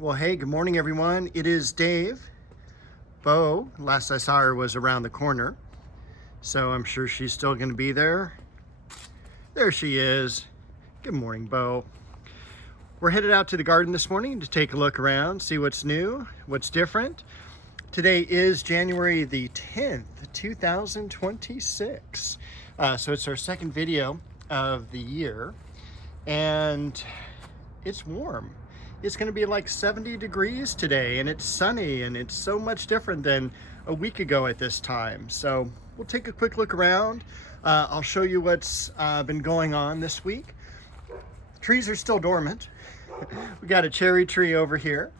Well, hey, good morning, everyone. It is Dave. Bo, last I saw her, was around the corner, so I'm sure she's still going to be there. There she is. Good morning, Bo. We're headed out to the garden this morning to take a look around, see what's new, what's different. Today is January the 10th, 2026. So it's our second video of the year, and it's warm. It's going to be like 70 degrees today, and it's sunny, and it's so much different than a week ago at this time. So we'll take a quick look around. I'll show you what's been going on this week. Trees are still dormant. We got a cherry tree over here,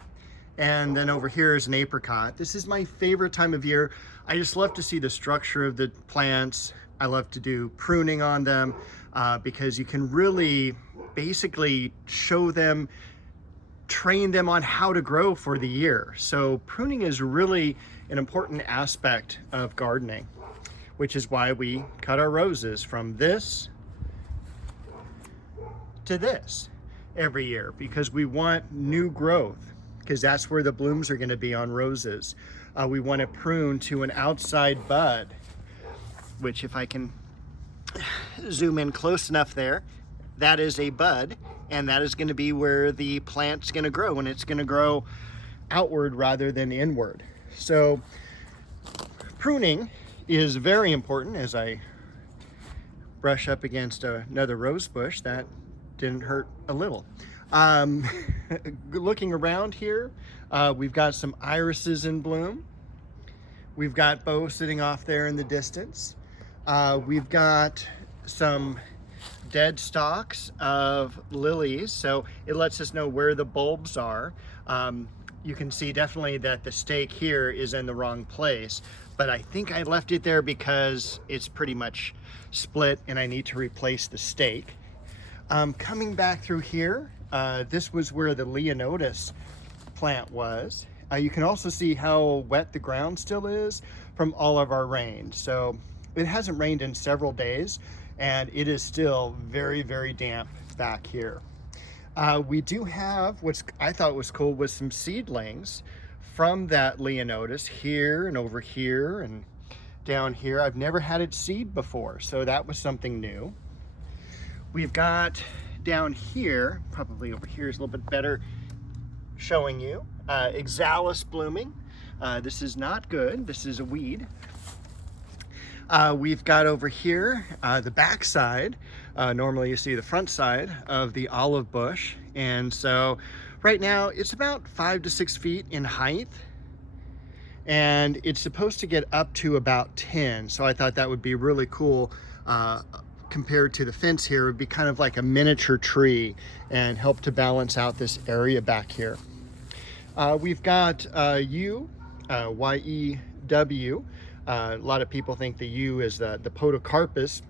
and then over here is an apricot. This is my favorite time of year. I just love to see the structure of the plants. I love to do pruning on them because you can really basically show them, train them on how to grow for the year. So pruning is really an important aspect of gardening, which is why we cut our roses from this to this every year, because we want new growth, because that's where the blooms are going to be on roses. We want to prune to an outside bud, which if I can zoom in close enough there, that is a bud, and that is going to be where the plant's going to grow, and it's going to grow outward rather than inward. So pruning is very important. As I brush up against another rose bush, that didn't hurt a little. Looking around here, we've got some irises in bloom. We've got Bo sitting off there in the distance. We've got some dead stalks of lilies, so it lets us know where the bulbs are. You can see definitely that the stake here is in the wrong place, but I think I left it there because it's pretty much split and I need to replace the stake. Coming back through here, this was where the Leonotis plant was. You can also see how wet the ground still is from all of our rain. So it hasn't rained in several days, and it is still very, very damp back here. We do have, what I thought was cool, was some seedlings from that Leonotis here and over here and down here. I've never had it seed before, so that was something new. We've got down here, probably over here is a little bit better showing you, Oxalis blooming. This is not good. This is a weed. We've got over here the back side. Normally you see the front side of the olive bush, and so right now it's about 5 to 6 feet in height, and it's supposed to get up to about 10. So I thought that would be really cool. Compared to the fence here, it would be kind of like a miniature tree and help to balance out this area back here. We've got Y-E-W. A lot of people think the yew is the podocarpus,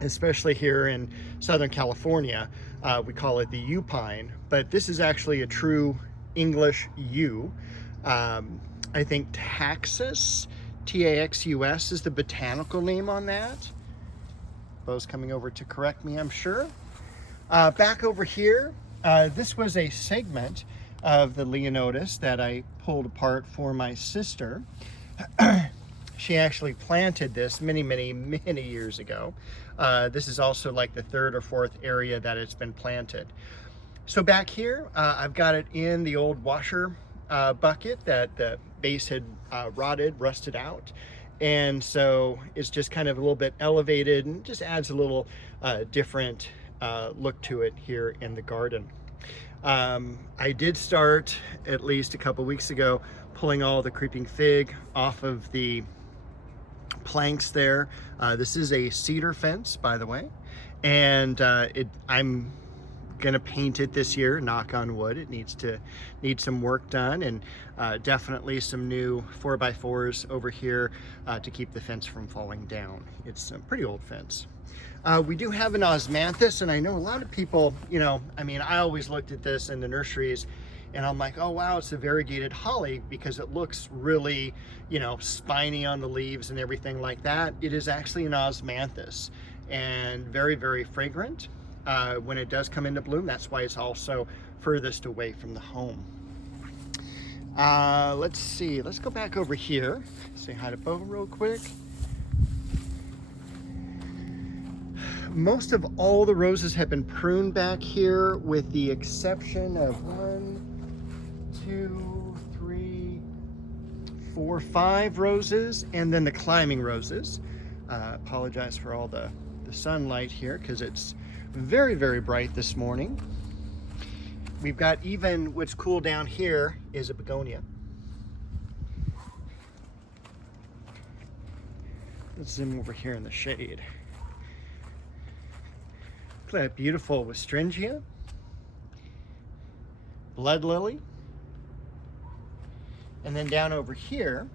especially here in Southern California. We call it the yew pine, but this is actually a true English yew. I think Taxus, T-A-X-U-S, is the botanical name on that. Bo's coming over to correct me, I'm sure. Back over here, this was a segment of the Leonotis that I pulled apart for my sister. She actually planted this many, many, many years ago. This is also like the third or fourth area that it's been planted. So back here, I've got it in the old washer bucket that the base had rusted out. And so it's just kind of a little bit elevated and just adds a little different look to it here in the garden. I did start at least a couple weeks ago pulling all the creeping fig off of the planks there. This is a cedar fence, by the way, and I'm gonna paint it this year, knock on wood. It needs some work done, and definitely some new 4x4s over here to keep the fence from falling down. It's a pretty old fence. We do have an osmanthus, and I know a lot of people, I mean, I always looked at this in the nurseries and I'm like, oh wow, it's a variegated holly because it looks really, spiny on the leaves and everything like that. It is actually an osmanthus, and very, very fragrant when it does come into bloom. That's why it's also furthest away from the home. Let's see, let's go back over here. Say hi to Bo real quick. Most of all the roses have been pruned back here with the exception of 1, 2, 3, 4, 5 roses, and then the climbing roses. Apologize for all the sunlight here because it's very, very bright this morning. We've got even what's cool down here is a begonia. Let's zoom over here in the shade. Look at that beautiful Westringia, blood lily, and then down over here,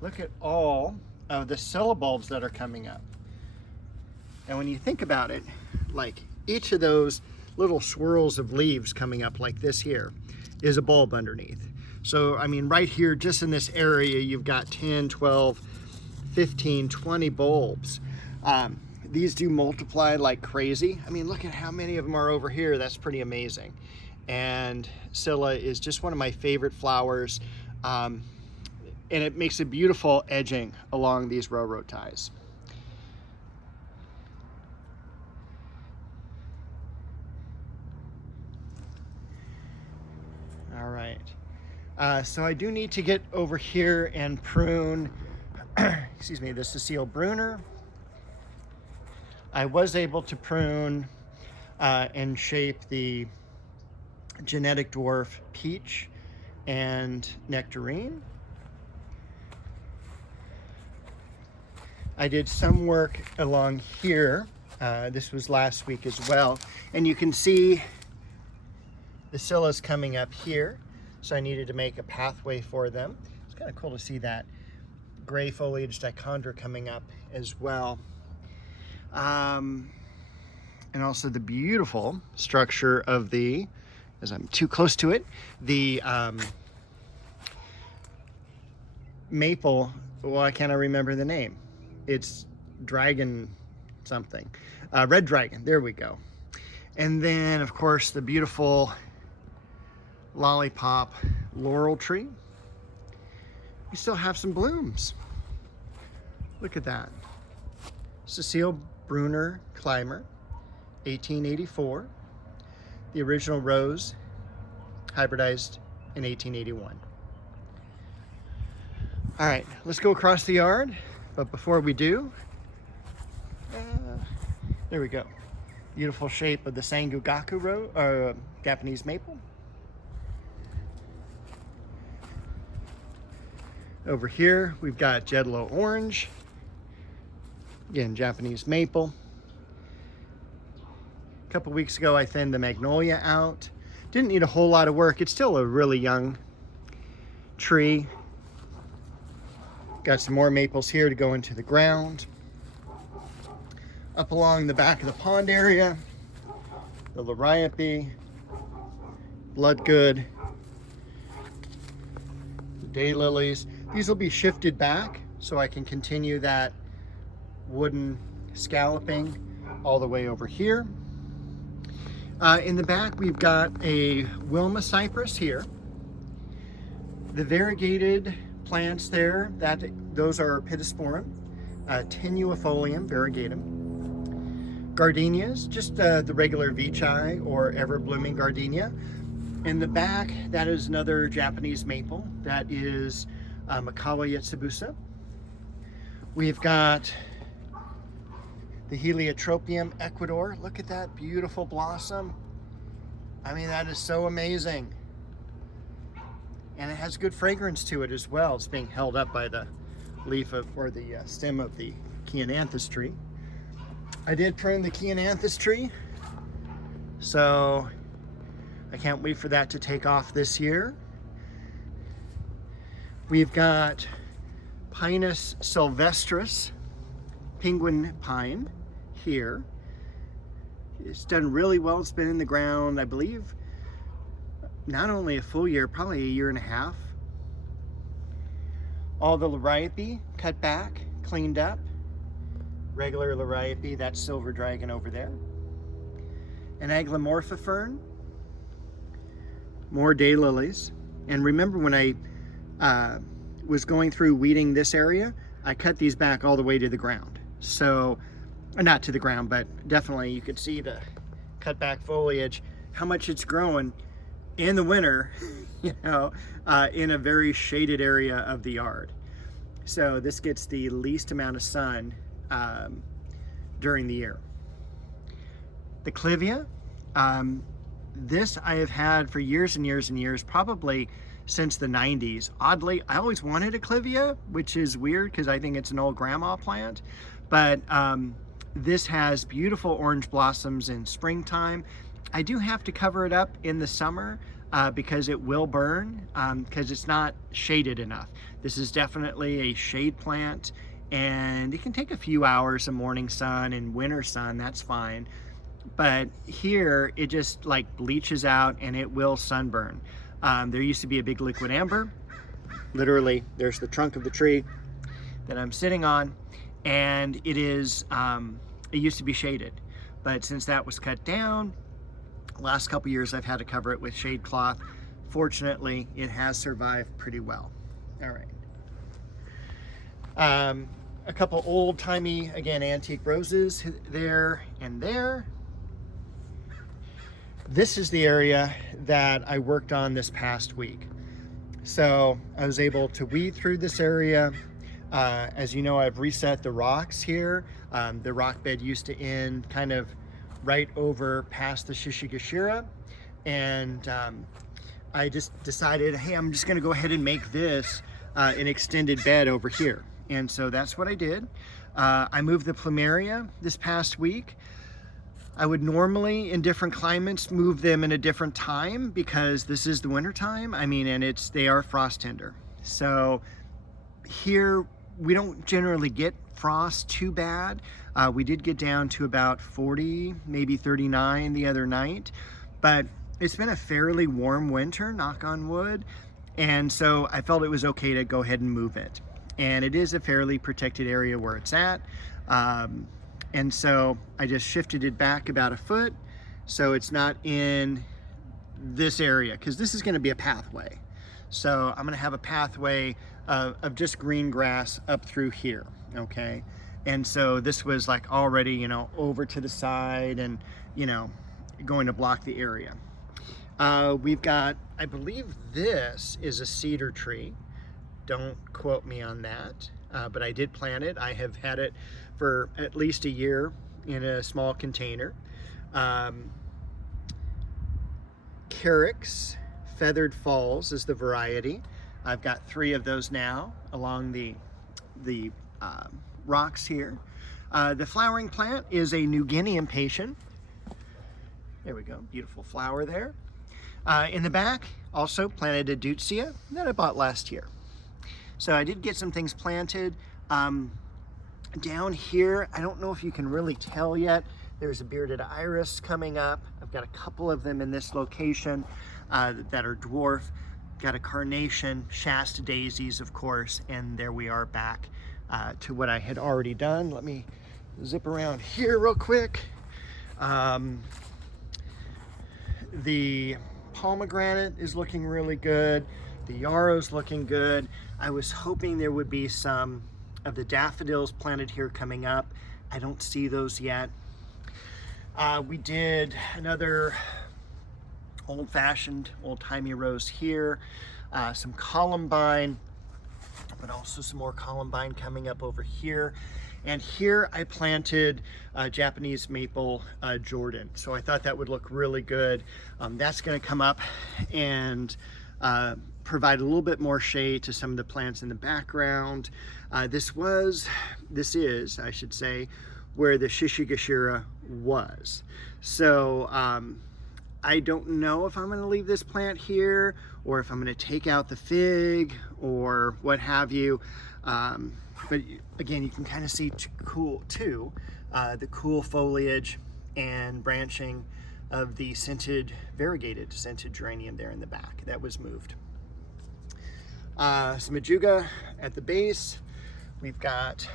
look at all of the scilla bulbs that are coming up. And when you think about it, like each of those little swirls of leaves coming up like this here is a bulb underneath. So, I mean, right here, just in this area, you've got 10, 12, 15, 20 bulbs. These do multiply like crazy. I mean, look at how many of them are over here. That's pretty amazing. And scilla is just one of my favorite flowers. And it makes a beautiful edging along these railroad ties. All right. So I do need to get over here and prune, excuse me, the Cecile Brunner. I was able to prune and shape the genetic dwarf peach and nectarine. I did some work along here. This was last week as well. And you can see the scillas coming up here. So I needed to make a pathway for them. It's kind of cool to see that gray foliage dichondra coming up as well. And also the beautiful structure of the, as I'm too close to it, the maple, why can't I remember the name? It's dragon something. Red dragon, there we go. And then of course the beautiful lollipop laurel tree. We still have some blooms. Look at that. Cecile Brunner Climber, 1884. The original rose, hybridized in 1881. All right, let's go across the yard. But before we do, there we go. Beautiful shape of the Sangugaku Japanese maple. Over here, we've got Jedlo orange. Again, Japanese maple. A couple weeks ago, I thinned the magnolia out. Didn't need a whole lot of work. It's still a really young tree. Got some more maples here to go into the ground. Up along the back of the pond area, the liriope, bloodgood, the daylilies. These will be shifted back so I can continue that wooden scalloping all the way over here. In the back, we've got a Wilma cypress here. The variegated plants there, those are Pittosporum, tenuifolium variegatum. Gardenias, just the regular vechi or ever-blooming gardenia. In the back, that is another Japanese maple. That is Makawa Yetsubusa. We've got the Heliotropium Ecuador. Look at that beautiful blossom. I mean, that is so amazing. And it has good fragrance to it as well. It's being held up by the leaf or the stem of the Chiananthus tree. I did prune the Chiananthus tree, so I can't wait for that to take off this year. We've got Pinus sylvestris, penguin pine here. It's done really well. It's been in the ground, I believe, not only a full year, probably a year and a half. All the liriope cut back, cleaned up. Regular liriope, that's silver dragon over there. An aglamorpha fern. More daylilies. And remember when I was going through weeding this area, I cut these back all the way to the ground. So, not to the ground, but definitely you could see the cut back foliage, how much it's growing in the winter, you know, in a very shaded area of the yard. So this gets the least amount of sun during the year. The clivia, this I have had for years and years and years, probably since the 90s. Oddly, I always wanted a clivia, which is weird because I think it's an old grandma plant, but this has beautiful orange blossoms in springtime. I do have to cover it up in the summer because it will burn because it's not shaded enough. This is definitely a shade plant, and it can take a few hours of morning sun and winter sun, that's fine. But here it just like bleaches out and it will sunburn. There used to be a big liquid amber. Literally, there's the trunk of the tree that I'm sitting on, and it is, it used to be shaded. But since that was cut down, last couple years I've had to cover it with shade cloth. Fortunately, it has survived pretty well. All right. A couple old-timey, again, antique roses there and there. This is the area that I worked on this past week. So I was able to weed through this area. As you know, I've reset the rocks here. The rock bed used to end kind of right over past the Shishigashira. And I just decided, hey, I'm just gonna go ahead and make this an extended bed over here. And so that's what I did. I moved the plumeria this past week. I would normally, in different climates, move them in a different time because this is the winter time. I mean, and they are frost tender. So here, we don't generally get frost too bad. We did get down to about 40, maybe 39 the other night, but it's been a fairly warm winter, knock on wood. And so I felt it was okay to go ahead and move it. And it is a fairly protected area where it's at. And so I just shifted it back about a foot so it's not in this area, because this is going to be a pathway. So I'm going to have a pathway of just green grass up through here, okay? And so this was like already, you know, over to the side and, you know, going to block the area. We've got, I believe this is a cedar tree. Don't quote me on that, but I did plant it. I have had it for at least a year in a small container. Carex Feathered Falls is the variety. I've got 3 of those now along the rocks here. The flowering plant is a New Guinea impatient. There we go, beautiful flower there. In the back, also planted a deutzia that I bought last year. So I did get some things planted. Down here, I don't know if you can really tell yet, there's a bearded iris coming up. I've got a couple of them in this location that are dwarf. Got a carnation, Shasta daisies, of course, and there we are back to what I had already done. Let me zip around here real quick. The pomegranate is looking really good. The yarrow's looking good. I was hoping there would be some of the daffodils planted here coming up. I don't see those yet. We did another old-fashioned, old-timey rose here. Some columbine, but also some more columbine coming up over here. And here I planted Japanese maple Jordan. So I thought that would look really good. That's gonna come up and provide a little bit more shade to some of the plants in the background. This is, I should say, where the Shishigashira was. So I don't know if I'm going to leave this plant here or if I'm going to take out the fig or what have you. But again, you can kind of see the cool foliage and branching of the variegated scented geranium there in the back. That was moved. Some ajuga at the base. We've got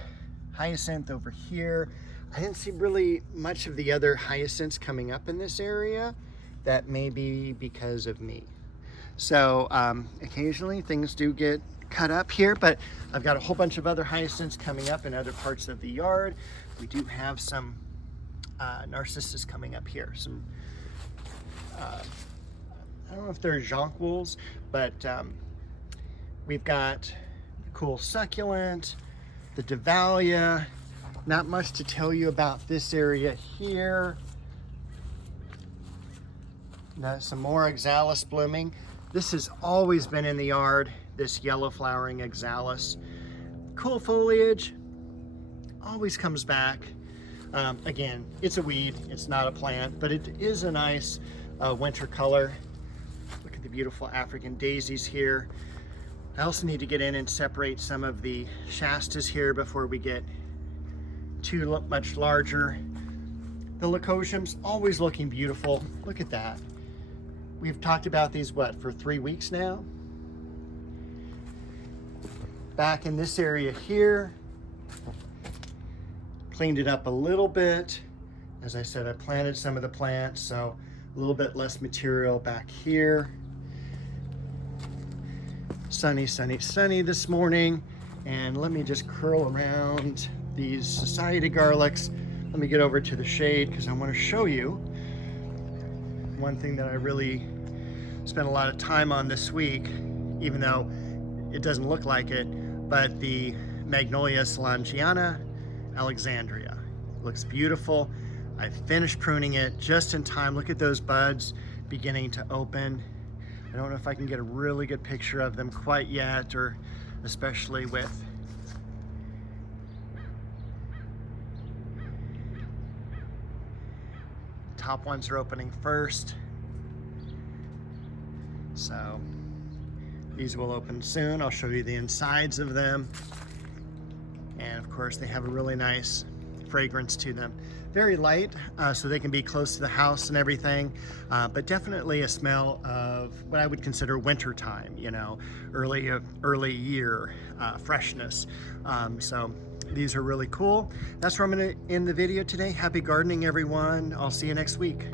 hyacinth over here. I didn't see really much of the other hyacinths coming up in this area. That may be because of me. So occasionally things do get cut up here, but I've got a whole bunch of other hyacinths coming up in other parts of the yard. We do have some narcissus coming up here. Some, I don't know if they're jonquils, but we've got the cool succulent, the Dahlia. Not much to tell you about this area here. Now, some more oxalis blooming. This has always been in the yard, this yellow flowering oxalis. Cool foliage, always comes back. Again, it's a weed, it's not a plant, but it is a nice winter color. Look at the beautiful African daisies here. I also need to get in and separate some of the Shastas here before we get too much larger. The Leucosiums, always looking beautiful. Look at that. We've talked about these, what, for 3 weeks now? Back in this area here, cleaned it up a little bit. As I said, I planted some of the plants, so a little bit less material back here. Sunny, sunny, sunny this morning. And let me just curl around these society garlics. Let me get over to the shade because I want to show you one thing that I really spent a lot of time on this week, even though it doesn't look like it, but the Magnolia Solangiana Alexandria. Looks beautiful. I finished pruning it just in time. Look at those buds beginning to open. I don't know if I can get a really good picture of them quite yet, or especially with top ones are opening first. So these will open soon. I'll show you the insides of them. And of course they have a really nice fragrance to them. Very light, so they can be close to the house and everything, but definitely a smell of what I would consider winter time, you know, early year freshness. So these are really cool. That's where I'm gonna end the video today. Happy gardening, everyone. I'll see you next week.